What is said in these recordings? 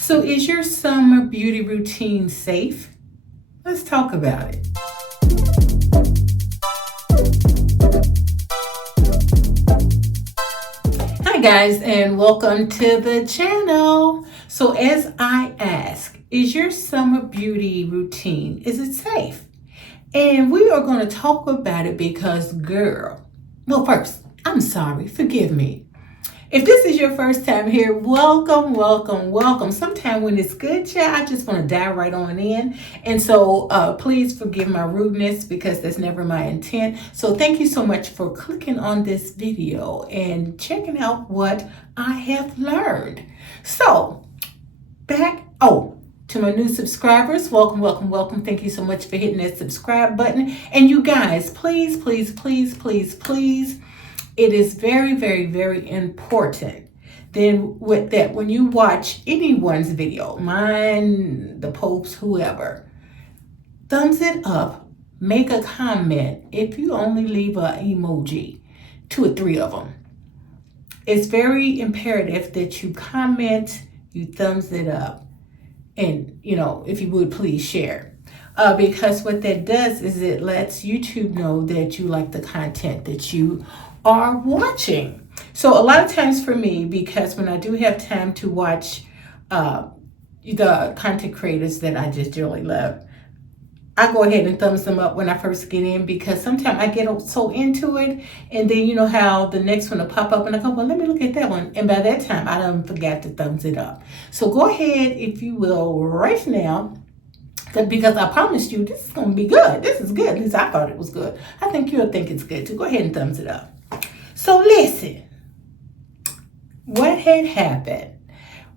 So is your summer beauty routine safe? Let's talk about it. Hi guys, and welcome to the channel. So as I ask, is your summer beauty routine, is it safe? And we are going to talk about it because girl, well first, I'm sorry, forgive me. If this is your first time here, welcome, welcome, welcome. Sometime when it's good, yeah, I just want to dive right on in. And so please forgive my rudeness because that's never my intent. So thank you so much for clicking on this video and checking out what I have learned. So to my new subscribers, welcome, welcome, welcome. Thank you so much for hitting that subscribe button. And you guys, please, please, please, please, please, it is very, very, very important then with that when you watch anyone's video, mine, the Pope's, whoever, thumbs it up, make a comment. If you only leave an emoji, 2 or 3 of them, it's very imperative that you comment, you thumbs it up, and if you would please share. Because what that does is it lets YouTube know that you like the content that you are watching. So a lot of times for me, because when I do have time to watch the content creators that I just dearly love, I go ahead and thumbs them up when I first get in, because sometimes I get so into it, and then you know how the next one will pop up and I go, well, let me look at that one. And by that time, I done forgot to thumbs it up. So go ahead, if you will, right now, because I promised you this is going to be good. This is good. At least I thought it was good. I think you'll think it's good too. Go ahead and thumbs it up. So listen, what had happened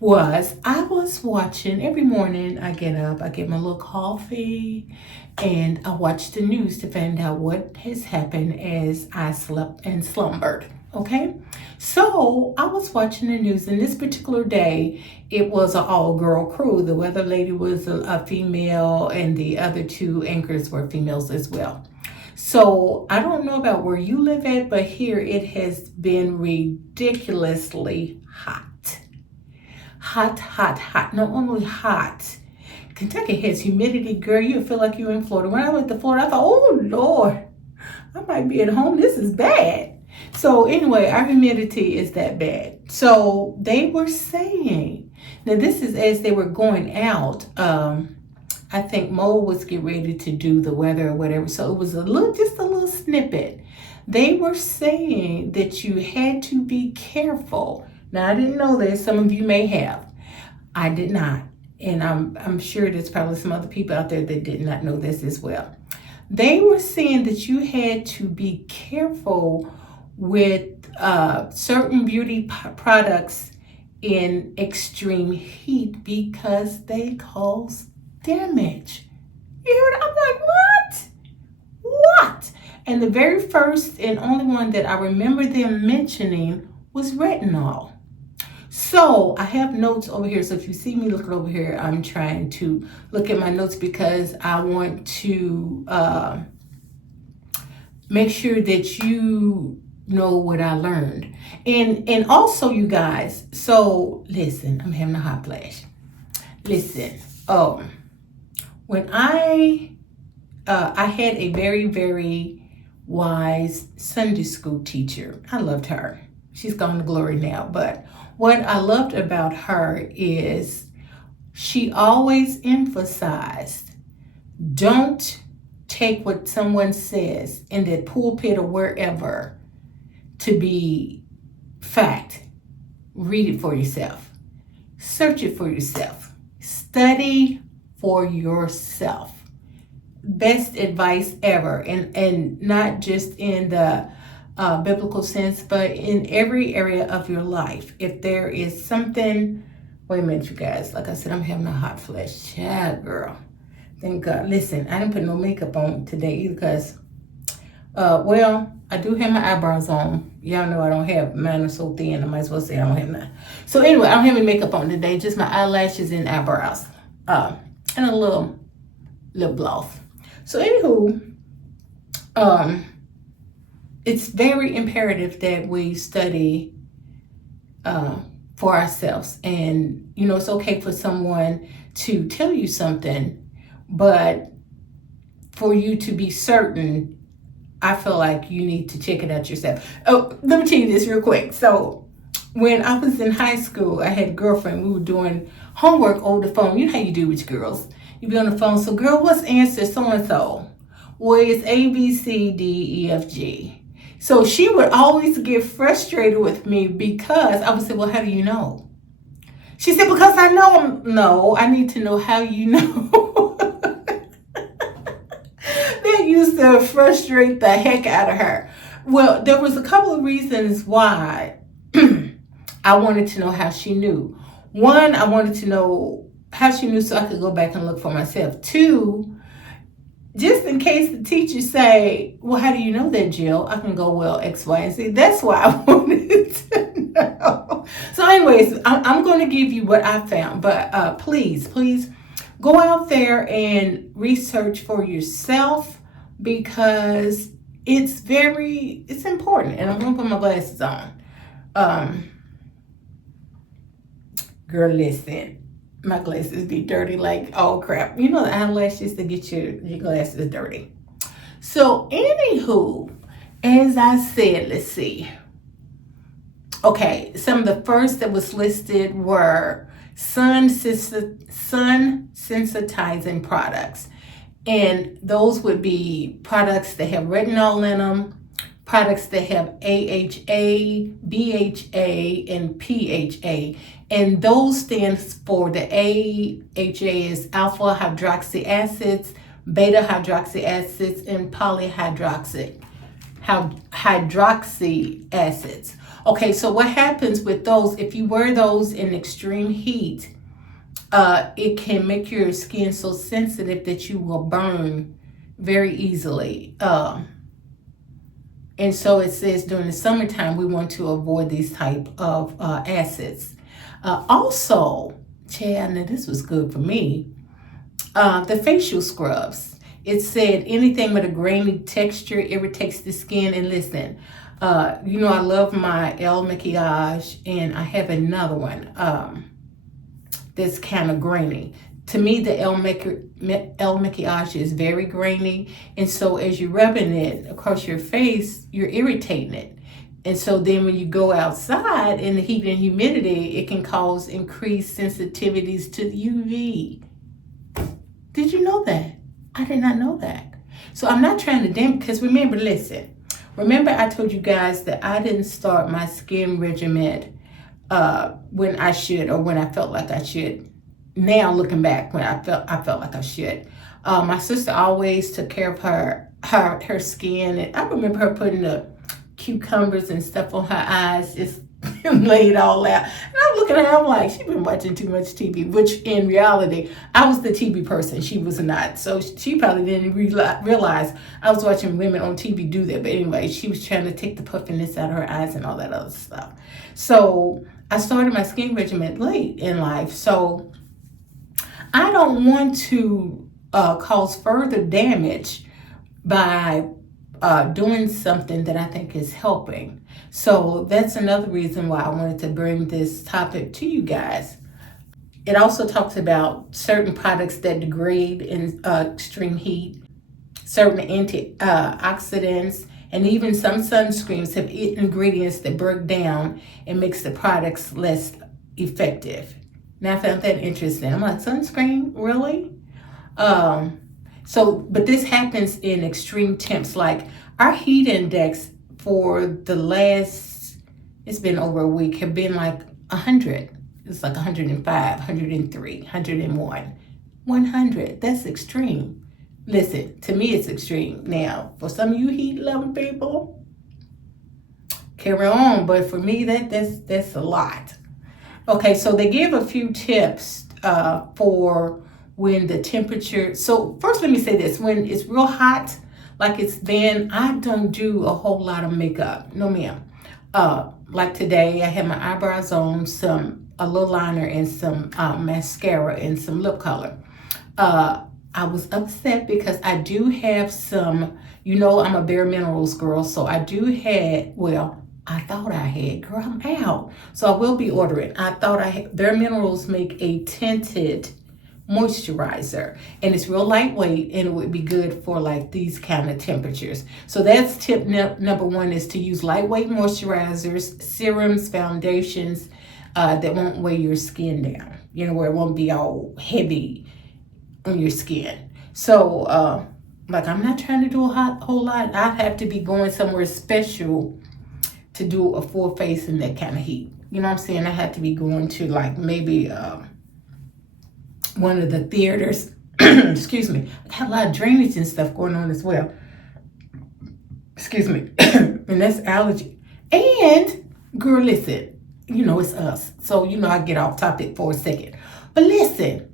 was I was watching every morning. I get up, I get my little coffee, and I watch the news to find out what has happened as I slept and slumbered. Okay, so I was watching the news, and this particular day, it was an all-girl crew. The weather lady was a female, and the other 2 anchors were females as well. So I don't know about where you live at, but here it has been ridiculously hot. Hot, hot, hot. Not only hot. Kentucky has humidity, girl. You feel like you're in Florida. When I went to Florida, I thought, oh, Lord, I might be at home. This is bad. So anyway, our humidity is that bad. So they were saying, now this is as they were going out, I think Mo was getting ready to do the weather or whatever. So it was just a little snippet. They were saying that you had to be careful. Now, I didn't know this. Some of you may have. I did not. And I'm sure there's probably some other people out there that did not know this as well. They were saying that you had to be careful with certain beauty products in extreme heat because they cause damage. You heard it? I'm like, what? What? And the very first and only one that I remember them mentioning was retinol. So I have notes over here. So if you see me looking over here, I'm trying to look at my notes because I want to make sure that you know what I learned. And also, you guys, so listen, I'm having a hot flash. Listen, when I had a very, very wise Sunday school teacher. I loved her. She's gone to glory now. But what I loved about her is she always emphasized, don't take what someone says in that pulpit or wherever to be fact. Read it for yourself. Search it for yourself. Study for yourself. Best advice ever, and not just in the biblical sense, but in every area of your life. If there is something, wait a minute, you guys. Like I said, I'm having a hot flash. Yeah, girl. Thank God. Listen, I didn't put no makeup on today either because, I do have my eyebrows on. Y'all know I don't have, mine are so thin, I might as well say I don't have none. So anyway, I don't have any makeup on today, just my eyelashes and eyebrows. And a little lip gloss. So anywho, it's very imperative that we study for ourselves. And, you know, it's okay for someone to tell you something, but for you to be certain, I feel like you need to check it out yourself. Oh, let me tell you this real quick. So when I was in high school, I had a girlfriend. We were doing homework over the phone. You know how you do with your girls. You be on the phone. So, girl, what's answer so-and-so? Well, it's A, B, C, D, E, F, G. So she would always get frustrated with me because I would say, well, how do you know? She said, because I know. No, I need to know how you know. That used to frustrate the heck out of her. Well, there was a couple of reasons why I wanted to know how she knew. One, I wanted to know how she knew so I could go back and look for myself. Two, just in case the teacher say, well, how do you know that, Jill? I can go, well, X, Y, and Z. That's why I wanted to know. So anyways, I'm going to give you what I found. But please go out there and research for yourself, because it's important. And I'm going to put my glasses on. Girl, listen. My glasses be dirty like, oh crap. You know the eyelashes that get your glasses dirty. So anywho, as I said, let's see. Okay, some of the first that was listed were sun sensitizing products. And those would be products that have retinol in them, products that have AHA, BHA, and PHA. And those stands for the AHA is alpha hydroxy acids, beta hydroxy acids, and polyhydroxy acids. Okay, so what happens with those, if you wear those in extreme heat, it can make your skin so sensitive that you will burn very easily. And so it says during the summertime, we want to avoid these type of acids. Also, Chad, now this was good for me, the facial scrubs. It said anything with a grainy texture irritates the skin. And listen, you know I love my El Makiage, and I have another one that's kind of grainy. To me, the El Makiage is very grainy, and so as you're rubbing it across your face, you're irritating it. And so then when you go outside in the heat and humidity, it can cause increased sensitivities to UV. Did you know that? I did not know that. So I'm not trying to dampen, because remember I told you guys that I didn't start my skin regimen when I should, or when I felt like I should. Now looking back, when I felt like I should. My sister always took care of her skin, and I remember her putting the cucumbers and stuff on her eyes, just lay it all out. And I'm looking at her, I'm like, she's been watching too much TV, which in reality, I was the TV person. She was not. So she probably didn't realize I was watching women on TV do that. But anyway, she was trying to take the puffiness out of her eyes and all that other stuff. So I started my skin regimen late in life. So I don't want to cause further damage by doing something that I think is helping. So that's another reason why I wanted to bring this topic to you guys. It also talks about certain products that degrade in extreme heat, certain antioxidants, and even some sunscreens have ingredients that break down and makes the products less effective. Now I found that interesting. I'm like, sunscreen, really? But this happens in extreme temps. Like our heat index for the last, it's been over a week, have been like 100. It's like 105, 103, 101, 100. That's extreme. Listen, to me it's extreme. Now, for some of you heat-loving people, carry on. But for me, that's a lot. Okay, so they give a few tips for when the temperature, so first let me say this, when it's real hot, like it's been, I don't do a whole lot of makeup, no ma'am. Like today, I had my eyebrows on, a little liner and some mascara and some lip color. I was upset because I do have some, I'm a Bare Minerals girl, so I do have, well, I thought I had. Girl, I'm out. So I will be ordering. I thought I had. Their Minerals make a tinted moisturizer, and it's real lightweight, and it would be good for like these kind of temperatures. So that's tip number one, is to use lightweight moisturizers, serums, foundations that won't weigh your skin down, you know, where it won't be all heavy on your skin. So like, I'm not trying to do a whole lot. I'd have to be going somewhere special to do a full face in that kind of heat. You know what I'm saying? I have to be going to like maybe one of the theaters. Excuse me. I got a lot of drainage and stuff going on as well. Excuse me. And that's allergy. And girl, listen, you know, it's us. So, you know, I get off topic for a second. But listen,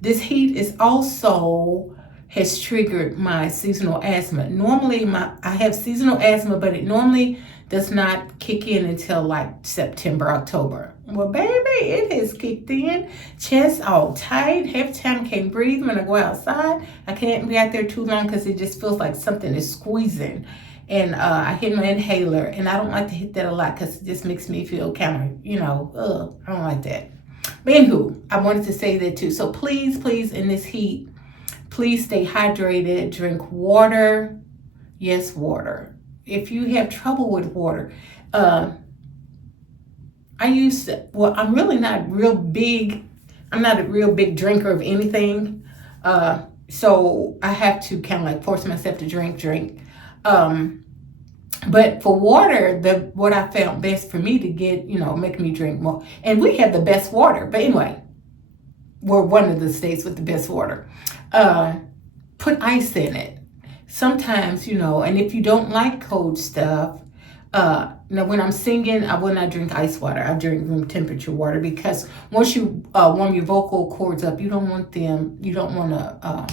this heat is also has triggered my seasonal asthma. Normally I have seasonal asthma, but it normally does not kick in until like September, October. Well, baby, it has kicked in. Chest all tight. Half the time I can't breathe when I go outside. I can't be out there too long because it just feels like something is squeezing. And I hit my inhaler, and I don't like to hit that a lot because it just makes me feel kind of, you know, I don't like that. But anywho, I wanted to say that too. So please, in this heat, please stay hydrated. Drink water. Yes, water. If you have trouble with water, I'm really not real big. I'm not a real big drinker of anything. So I have to kind of like force myself to drink. But for water, what I found best for me to get, you know, make me drink more. And we have the best water. But anyway, we're one of the states with the best water. Put ice in it. Sometimes, you know, and if you don't like cold stuff, now when I'm singing, I will not drink ice water. I drink room temperature water, because once you warm your vocal cords up, you don't want to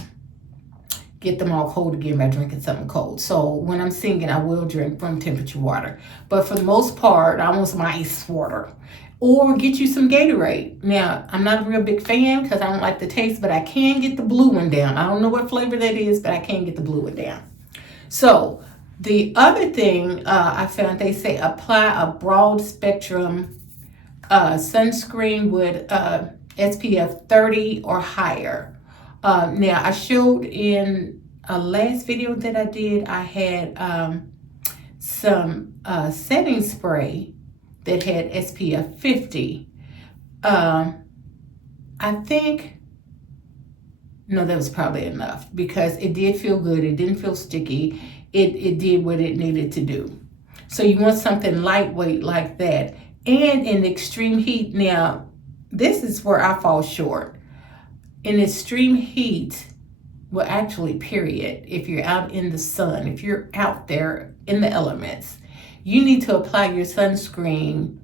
get them all cold again by drinking something cold. So when I'm singing, I will drink room temperature water. But for the most part, I want some ice water. Or get you some Gatorade. Now, I'm not a real big fan because I don't like the taste, but I can get the blue one down. I don't know what flavor that is, but I can get the blue one down. So the other thing I found, they say apply a broad spectrum sunscreen with SPF 30 or higher. Now, I showed in a last video that I did, I had some setting spray that had SPF 50. I think, no, that was probably enough, because it did feel good. It didn't feel sticky. It did what it needed to do. So you want something lightweight like that. And in extreme heat, now, this is where I fall short. In extreme heat, well, actually, period, if you're out in the sun, if you're out there in the elements, you need to apply your sunscreen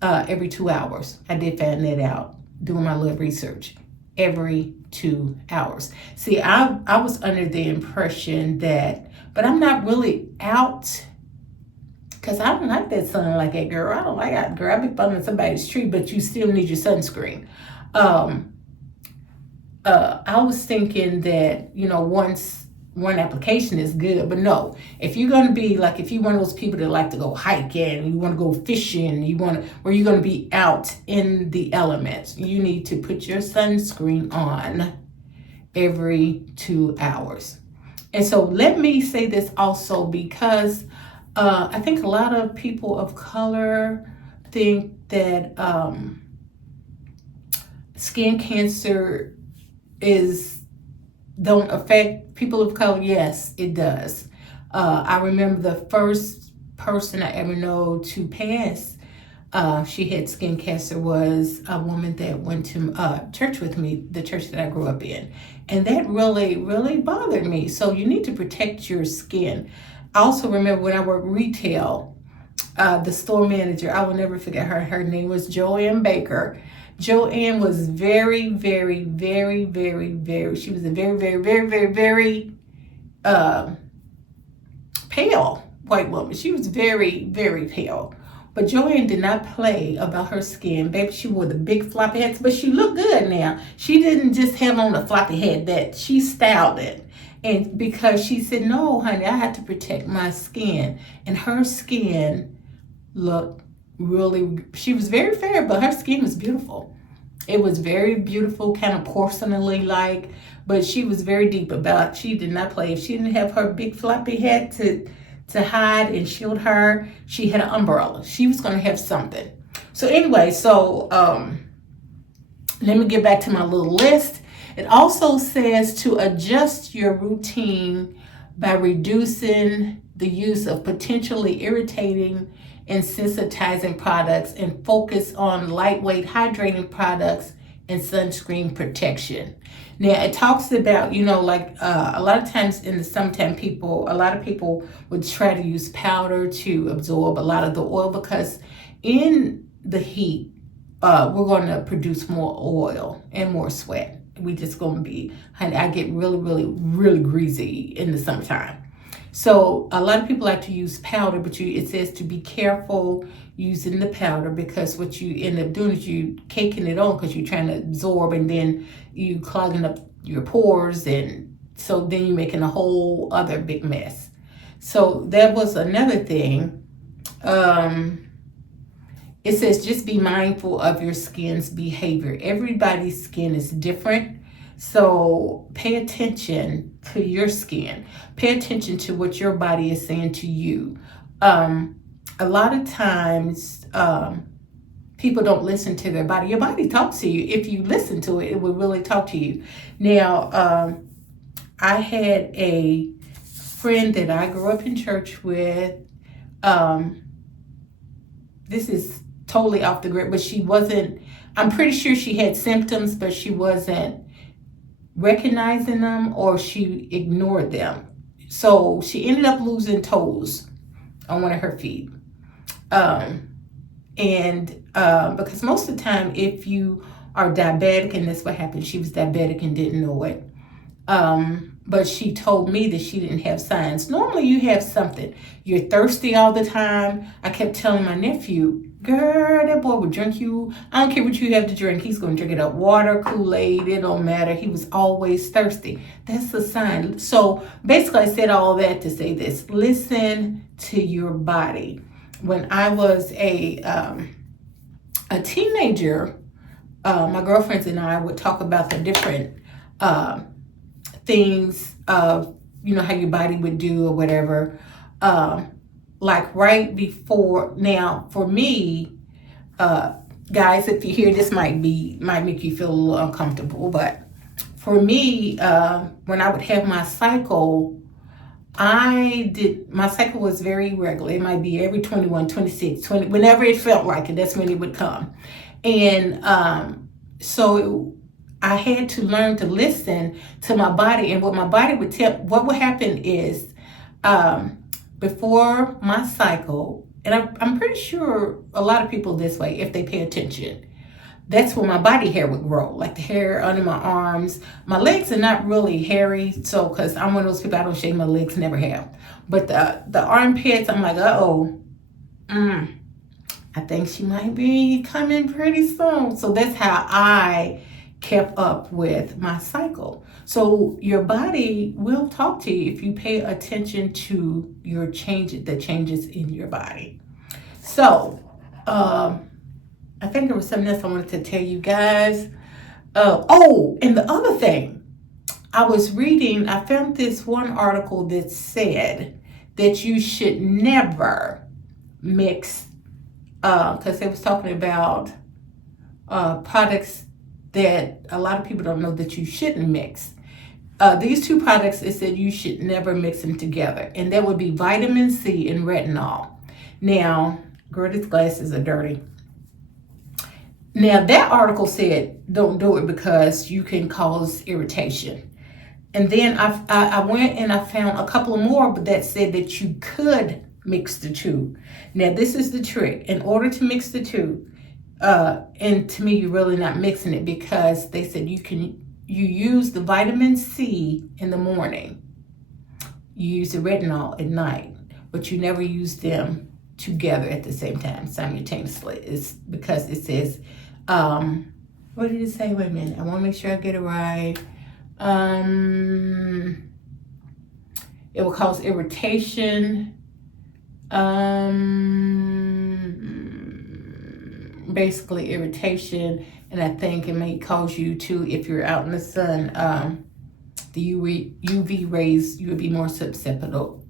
every 2 hours. I did find that out doing my little research. Every 2 hours. See, I was under the impression that, but I'm not really out, because I don't like that sun like that, girl. I don't like that, girl. I be bumming somebody's tree, but you still need your sunscreen. I was thinking that, you know, once one application is good, but no, if you're going to be like, if you're one of those people that like to go hiking, you want to go fishing, where you're going to be out in the elements, you need to put your sunscreen on every 2 hours. And so let me say this also, because I think a lot of people of color think that skin cancer don't affect people of color. Yes, it does. I remember the first person I ever know to pass, she had skin cancer, was a woman that went to church with me, the church that I grew up in. And that really, really bothered me. So you need to protect your skin. I also remember when I worked retail, the store manager, I will never forget her. Her name was Joanne Baker. Joanne was very, very, very, very, very, she was a very, very, very, very, very pale white woman. She was very, very pale. But Joanne did not play about her skin. Baby, she wore the big floppy hats, but she looked good now. She didn't just have on a floppy hat, that she styled it. And because she said, no, honey, I had to protect my skin. And her skin looked really, she was very fair, but her skin was beautiful. It was very beautiful, kind of porcelain like, but she was very deep about, she did not play. If she didn't have her big floppy head to hide and shield her, she had an umbrella. She was going to have something. So anyway, let me get back to my little list. It also says to adjust your routine by reducing the use of potentially irritating and sensitizing products and focus on lightweight hydrating products and sunscreen protection. Now it talks about, a lot of times in the summertime, a lot of people would try to use powder to absorb a lot of the oil, because in the heat, we're going to produce more oil and more sweat. We just going to be, honey, I get really, really, really greasy in the summertime. So a lot of people like to use powder, but it says to be careful using the powder, because what you end up doing is you caking it on because you're trying to absorb, and then you clogging up your pores, and so then you're making a whole other big mess. So that was another thing. It says just be mindful of your skin's behavior. Everybody's skin is different. So pay attention to your skin. Pay attention to what your body is saying to you. A lot of times, people don't listen to their body. Your body talks to you. If you listen to it, it will really talk to you. Now, I had a friend that I grew up in church with. This is totally off the grid, but she wasn't, I'm pretty sure she had symptoms, but she wasn't recognizing them, or she ignored them. So she ended up losing toes on one of her feet. Because most of the time, if you are diabetic, and that's what happened, she was diabetic and didn't know it. But she told me that she didn't have signs. Normally you have something. You're thirsty all the time. I kept telling my nephew, girl, that boy would drink you. I don't care what you have to drink. He's going to drink it up. Water, Kool-Aid, it don't matter. He was always thirsty. That's a sign. So basically I said all that to say this. Listen to your body. When I was a teenager, my girlfriends and I would talk about the different things of, how your body would do or whatever. Like right before, now for me, guys, if you hear this might make you feel a little uncomfortable, but for me, when I would have my cycle, my cycle was very regular. It might be every 21, 26, 20, whenever it felt like it, that's when it would come. And so I had to learn to listen to my body, and what my body would tell. What would happen is, before my cycle, and I'm pretty sure a lot of people this way, if they pay attention, that's when my body hair would grow, like the hair under my arms. My legs are not really hairy, so because I'm one of those people, I don't shave my legs, never have. But the armpits, I'm like, I think she might be coming pretty soon. So that's how I kept up with my cycle. So your body will talk to you if you pay attention to the changes in your body. So, I think there was something else I wanted to tell you guys. And the other thing, I was reading, I found this one article that said that you should never mix, because they was talking about products that a lot of people don't know that you shouldn't mix. These two products, it said you should never mix them together, and that would be vitamin C and retinol. Now, girl, these glasses are dirty. Now, that article said don't do it because you can cause irritation. And then I went and I found a couple of more, but that said that you could mix the two. Now, this is the trick. In order to mix the two, and to me, you're really not mixing it, because they said you use the vitamin C in the morning. You use the retinol at night, but you never use them together at the same time, simultaneously. It's because it says, what did it say? Wait a minute. I want to make sure I get it right. It will cause irritation. basically irritation, and I think it may cause you to, if you're out in the sun, the UV rays, you would be more susceptible.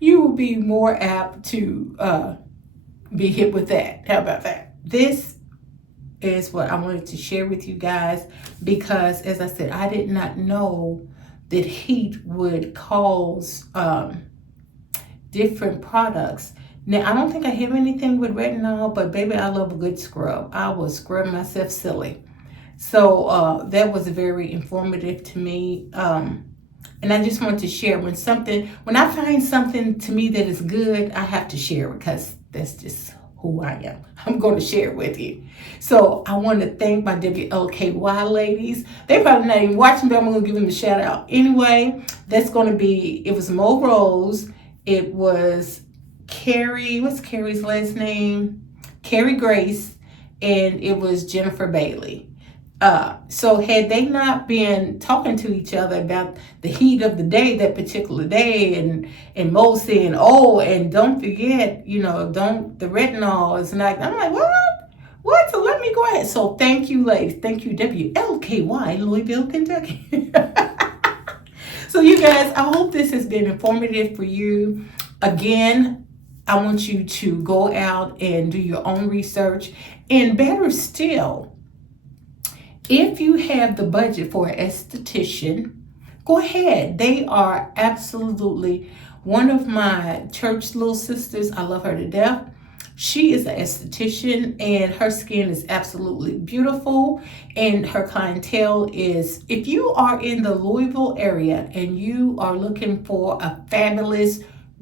You will be more apt to be hit with that. How about that? This is what I wanted to share with you guys, because as I said, I did not know that heat would cause different products. Now, I don't think I have anything with retinol, but baby, I love a good scrub. I will scrub myself silly. So that was very informative to me. And I just want to share when I find something to me that is good, I have to share it, because that's just who I am. I'm going to share it with you. So I want to thank my WLKY ladies. They probably not even watching, but I'm going to give them a shout out. Anyway, that's going to be, it was Mo Rose. It was Carrie, what's Carrie's last name? Carrie Grace. And it was Jennifer Bailey. So had they not been talking to each other about the heat of the day, that particular day, and Mo saying, oh, and don't forget, the retinol is not, I'm like, what? So let me go ahead. So thank you, ladies. Thank you, WLKY, Louisville, Kentucky. So you guys, I hope this has been informative for you. Again, I want you to go out and do your own research, and better still, if you have the budget for an esthetician, go ahead. They are absolutely one of my church little sisters. I love her to death. She is an esthetician, and her skin is absolutely beautiful. And her clientele is, if you are in the Louisville area and you are looking for a fabulous,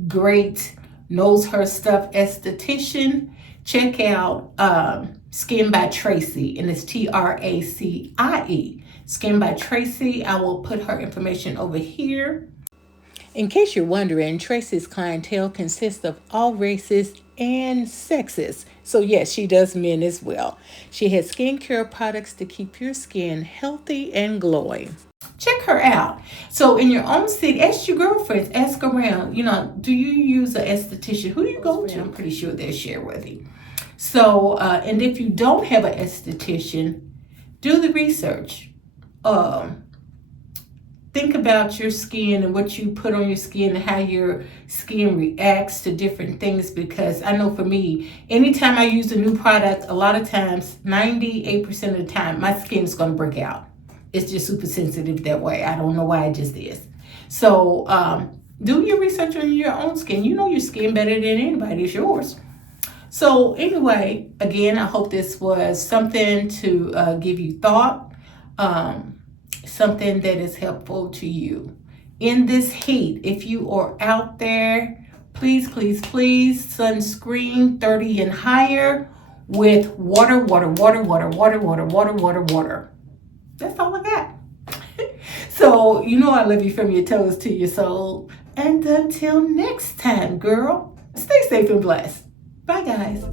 great, knows her stuff esthetician, check out Skin by Tracy, and it's TRACIE. Skin by Tracy. I will put her information over here. In case you're wondering, Tracy's clientele consists of all races and sexes. So yes, she does men as well. She has skincare products to keep your skin healthy and glowing. Check her out. So in your own city, ask your girlfriends, ask around, do you use an esthetician? Who do you go to? I'm pretty sure they'll share with you. So, and if you don't have an esthetician, do the research. Think about your skin and what you put on your skin and how your skin reacts to different things, because I know for me, anytime I use a new product, a lot of times, 98% of the time, my skin is going to break out. It's just super sensitive that way. I don't know why, it just is. So do your research on your own skin. You know your skin better than anybody. It's yours. So anyway, again, I hope this was something to give you thought, something that is helpful to you. In this heat, if you are out there, please, please, please, sunscreen 30 and higher with water. That's all I got. So, I love you from your toes to your soul. And until next time, girl, stay safe and blessed. Bye, guys.